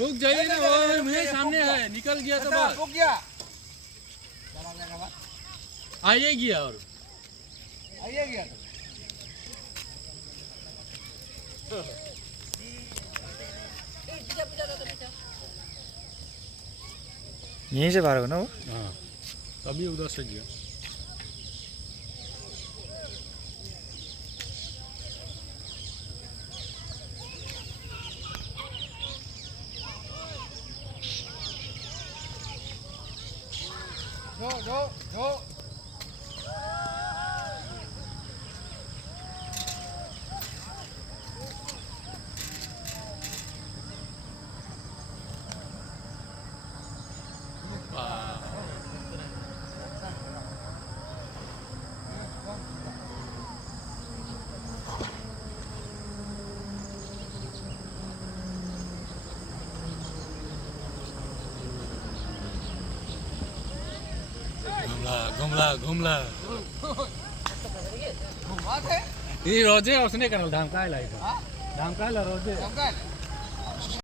रुक जाइए ना, वो मेरे सामने है, निकल गया तो बस रुक गया आइए गया और आइए गया यहीं से बाहर हो ना वो। हाँ तभी उधर से गया। जो घुमला घुमला घुमा थे ये रोजे उसने करल धाम काय लायक हाँ धाम काय ला रोजे जमकाय